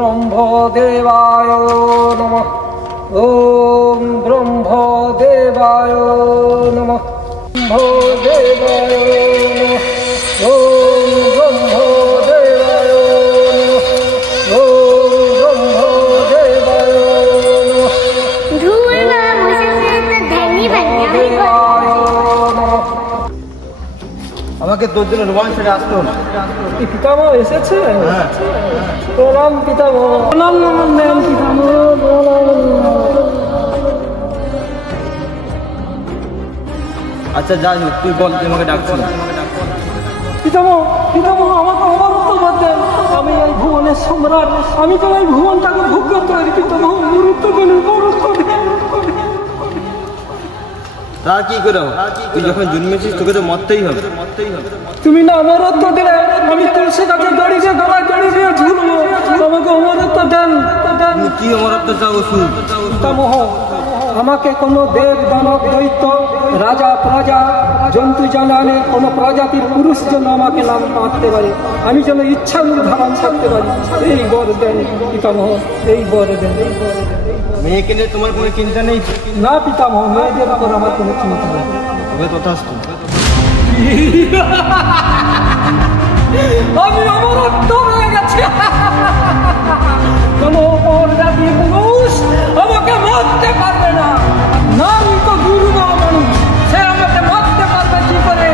ব্রহ্মদেবায় নমঃ। ওম ব্রহ্মদেবায় নমঃ। ব্রহ্মদেবায় নমঃ। ওম ব্রহ্মদেবায় নমঃ। ওম ব্রহ্মদেবায় নমঃ। আমাকে তোর জন্য রোমাঞ্চ ছেড়ে আসতো। পিতামহ এসেছে? প্রণাম পিতামহ। প্রণাম নেন পিতামহ। আচ্ছা যাই হোক, তুই বল, তুই আমাকে ডাকছিস। পিতামহ, পিতামহ আমাকে অমরত্ব দেন। আমি এই ভুবনের সম্রাট, আমি তো এই ভুবনটাকে ভোগ করতে পারি। পিতামহ গুরুত্ব দেন, গুরুত্ব দেন। তা কি করে হবে? তুই যখন জন্মেছিস তোকে তো মরতেই হবে। তুমি না অমরত্ব দিলে, আমি তুলসী কাছে দড়ি দিয়ে গলায় দড়ি দিয়ে ঝুলবো। আমাকে অমরত্ব দেন। তুমি কি অমরত্ব চাও? ওষুধ। পিতামহ, আমাকে কোনো দেব দানব দৈত্য রাজা প্রজা জন্তু জানানে কোনো প্রজাতির পুরুষ যেন আমাকে নাম মারতে পারে, আমি যেন ইচ্ছা ধারণ করতে পারি, এই বর দেন পিতামহ, এই বর দেন। মেয়েকে নিয়ে তোমার কোনো চিন্তা নেই? না পিতামহ, মেয়েদের উপর আমার কোনো চিন্তা নেই। আমি অমরত্ব হয়ে গেছি। কোনো প্রজাতি পুরুষ আমাকে মারতে পারবে না। নাম তো দুর্গা মানুষ, সে আমাকে মারতে পারবে কি করে?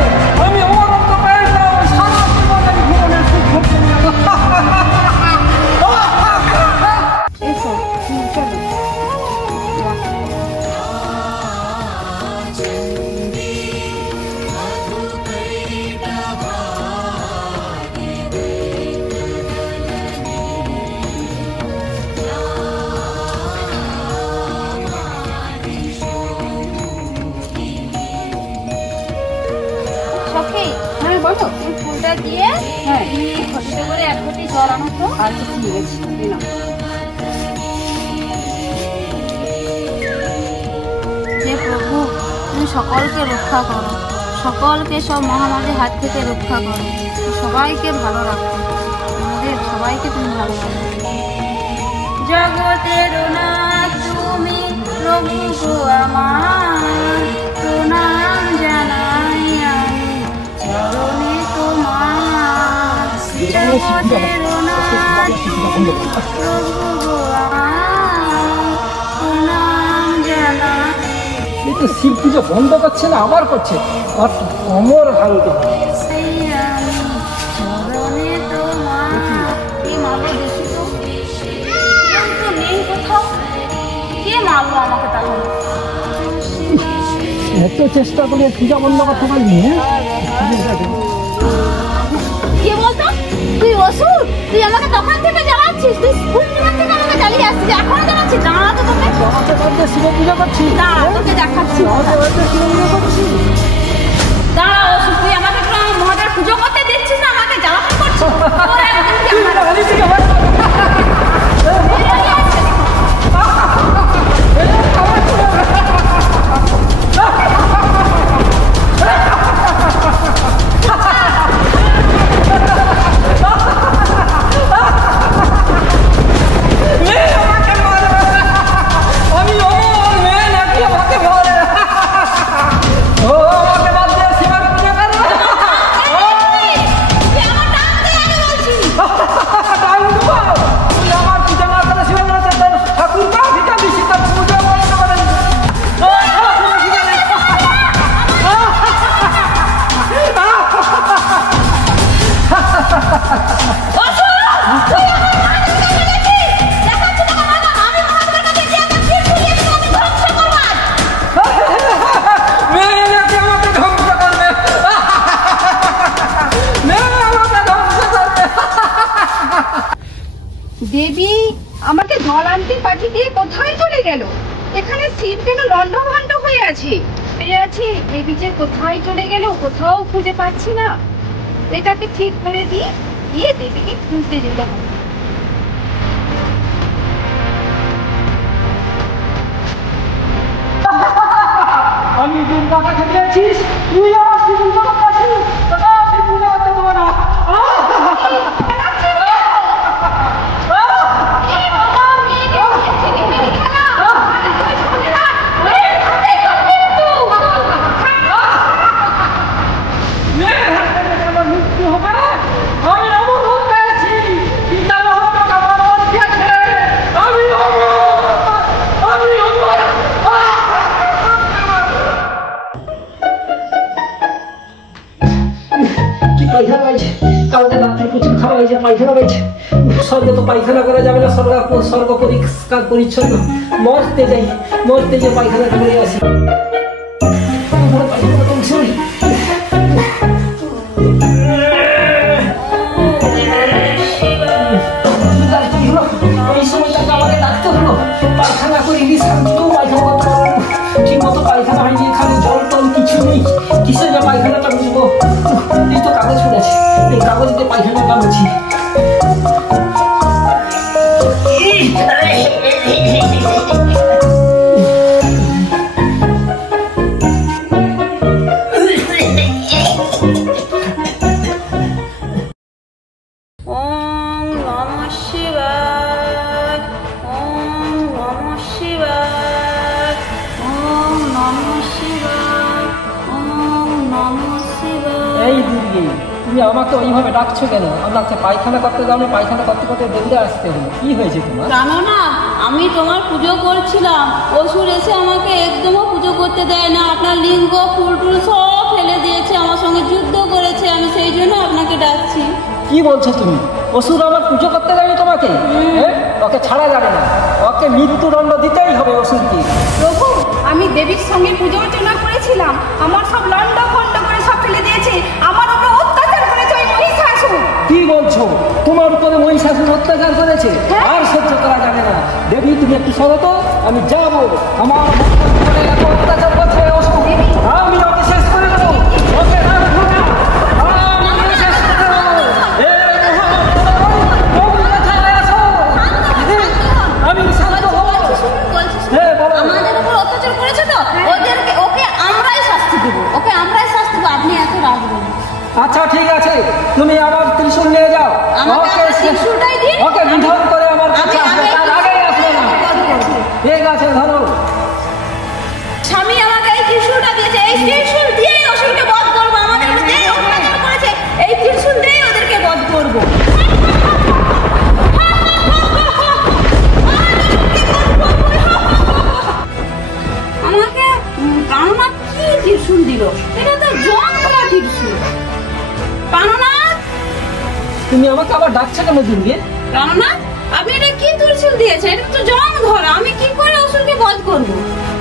আমি অমরত্ব পেয়েছিলাম, সারা জীবনে ভুবনের সুখ ভোগ ফুলটা দিয়ে ঘটিতে করে 1 ঘটি জল আনো তো। আচ্ছা ঠিক আছে, দিলাম। হে প্রভু, তুমি সকলকে রক্ষা করো, সকলকে সব মহামারীর হাত থেকে রক্ষা করো, সবাইকে ভালো রাখো, আমাদের সবাইকে তুমি ভালো রাখো। জগতের নাথ তুমি প্রভু গো আমার, প্রণাম জানাই আমি চরণে তোমার। জগতের নাথ তুমি প্রভু গো আমার, প্রণাম জানাই। এই তো শিব পুজো বন্ধ করছে না, আবার করছে। অমর হালকা এত চেষ্টা করে পূজা বন্ধ করতে পারবি? কে বলতো তুই অসুর? তুই আমাকে তখন থেকে জ্বালাচ্ছিস, তুই পূর্ণিমা থেকে আমাকে জ্বালিয়ে আসছিস, এখনো জ্বালাচ্ছিস। দাঁড়া তো তোকে, শিব পূজা করছি, দাঁড়া তোকে দেখাচ্ছি। শিব পূজা করছি। দাঁড়া অসুর, তুই আমাকে মহাদেব পুজো করতে দিচ্ছিস না, আমাকে জ্বালাতন করছিস। দেবী আমাকে জল আনতে পাঠিয়ে দিয়ে কোথায় চলে গেল? এখানে শিব কেন লন্ডভন্ড হয়ে আছে? দেবী যে কোথায় চলে গেল, কোথাও খুঁজে পাচ্ছি না। এটাকে ঠিক করে দিয়ে গিয়ে দেবীকে খুঁজতে যেতে হবে। আমি দুর্গা কাছে দিয়েছিস, তুই আমার দুর্গা কাছে আমি পূজা করতে দেবো না। হয়েছে, কালকে রাত্রে প্রচুর খাওয়া হয়েছে, পায়খানা হয়েছে। স্বর্গে তো পায়খানা করা যাবে না, স্বর্গ পরিষ্কার পরিচ্ছন্ন। মরতে যে পায়খানা করে আসি। এই সময়টাকে আমাকে ডাকতে হলো, পায়খানা করে পায়খানা করতে পারবো ঠিক মতো, পায়খানা হয়নি, এখানে জল টল কিছু নেই, কিসে যে পায়খানাটা বুঝবো। এই তো কাগজ পড়েছে, এই কাগজ দিয়ে পায়খানাটা বুঝি। এই দিদি, তুমি আমাকে ওইভাবে ডাকছো কেন? আমাকে পায়খানা করতে যাও না, পায়খানা করতে করতে দৌড়ে আসতে হলো। কি হয়েছে তোমার? জানো না, আমি তোমার পুজো করছিলাম, অসুর এসে আমাকে একদমও পুজো করতে দেয় না। আপনার লিঙ্গ ফুল টুল সব ফেলে দিয়েছে, আমার সঙ্গে যুদ্ধ করেছে, আমি সেই জন্য আপনাকে ডাকছি। কি বলছো তুমি? অসুর আমার পুজো করতে যাবে তোমাকে? ওকে ছাড়া যাবে না, ওকে মৃত্যুদণ্ড দিতেই হবে অসুরকে। প্রভু, আমি দেবীর সঙ্গে পুজো অর্চনা করেছিলাম, আমার সব লন্ড ভন্ড করে সব ফেলে দিয়েছে, আমার উপর অত্যাচার করেছে ওই মহিষাসুর। কি বলছো? তোমার উপরে মহিষাসুর অত্যাচার করেছে? আর সহ্য করা যাবে না। দেবী, তুমি একটু সরো তো, আমি যাবো। আমার উপরে এত অত্যাচার করছে অসুর, আমি ওকে শেষ করে দেবো। ওকে রাখবো না, আমি ওকে শেষ করে দেবো। আমি শান্ত হবো। হ্যাঁ, বলো। আমাদের উপর অত্যাচার করেছে তো, ওকে আমরাই শাস্তি দেবো, ওকে আমরাই শাস্তি দেবো, আপনি এত রাখবেন। আচ্ছা ঠিক আছে, তুমি আমার ত্রিশূল নিয়ে যাও, আমাকে ত্রিশূলটাই দিন, ওকে নিধন করে আমার কাছে আসবে, তার আগেই আসবে না। ঠিক আছে, ধরো। স্বামী আমাকে এই ত্রিশূলটা দিয়েছে, এই ত্রিশূল দিয়েই অসুরকে বধ করবো। আমাদের উপর যেই অত্যাচার করেছে, এই ত্রিশূল দিয়েই ওদেরকে বধ করবো। আমাকে প্রাণনাথ কি ত্রিশূল দিল? এটা তো জং ধরা ত্রিশূল। প্রাণনাথ, তুমি আমাকে আবার ডাকছো কেন দিনকে? প্রাণনাথ, আপনি এটা কি ত্রিশূল দিয়েছেন? এটা তো জং ধরা, আমি কি করে অসুরকে বধ করবো?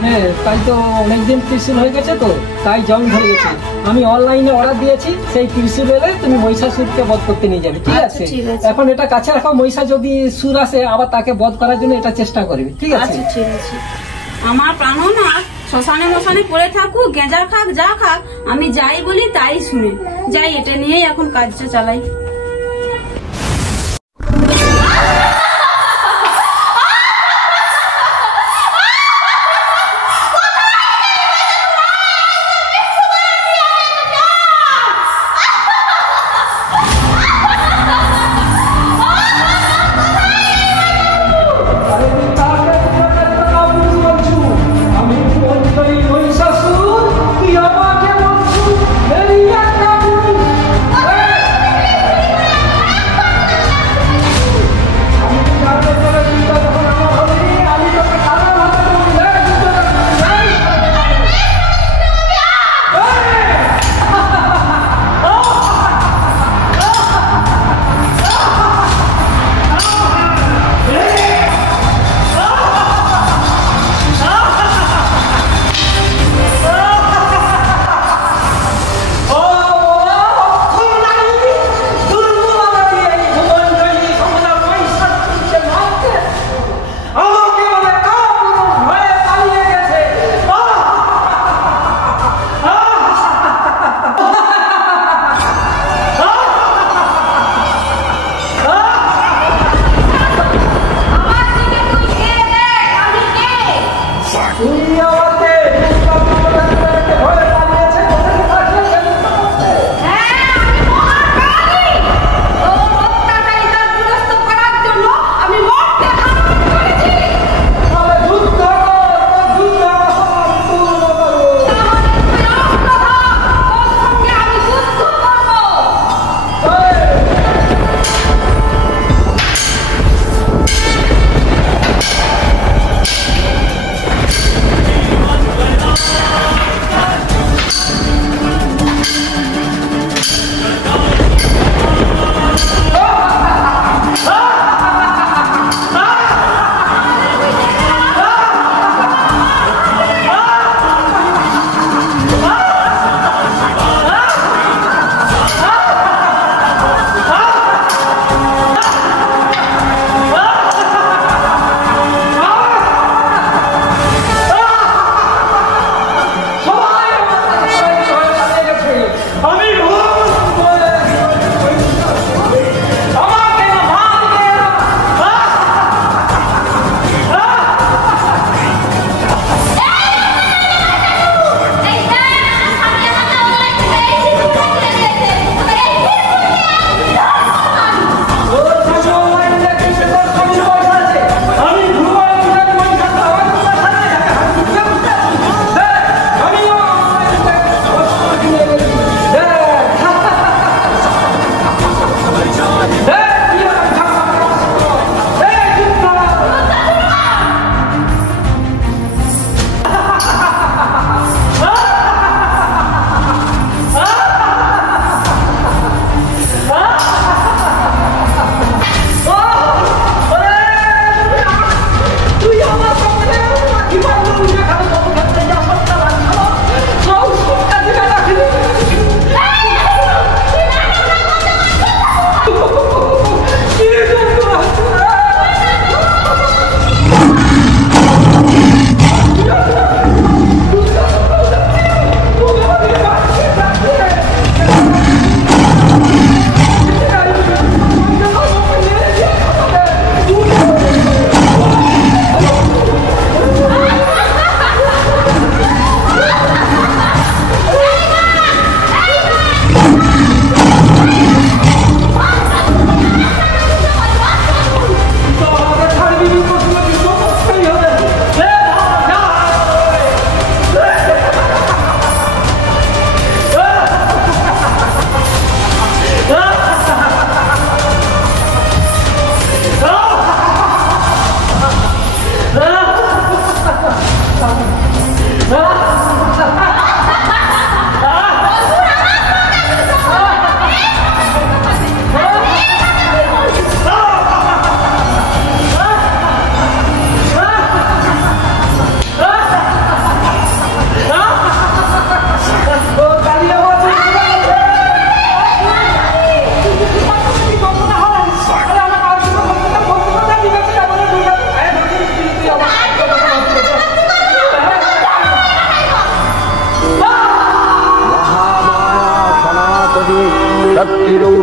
হ্যাঁ, তাই তো, অনেকদিন ত্রিশূল হয়ে গেছে তো, তাই জং ধরে গেছে। আমি অনলাইনে অর্ডার দিয়েছি, সেই ত্রিশূল এলে তুমি মহিষাসুরকে বধ করতে নিয়ে যাবে। ঠিক আছে? ঠিক আছে। এখন এটা কাছে রাখো, মহিষা যদি সুর আসে আবার তাকে বধ করার জন্য এটা চেষ্টা করবে। ঠিক আছে? আচ্ছা ঠিক আছে। আমার প্রাণনাথ শ্মশানে মশানে পড়ে থাকুক, গেঁজা খাক, যা খাক, আমি যাই বলি তাই শুনে যাই, এটা নিয়েই এখন কাজটা চালাই। কি আমাকে বলছো? এই একটা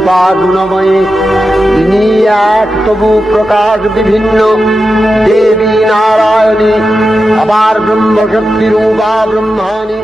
রূপা গুণময়ী, তিনি এক তবু প্রকাশ বিভিন্ন, দেবী নারায়ণী, আবার ব্রহ্মশক্তি রূপা ব্রহ্মাণী।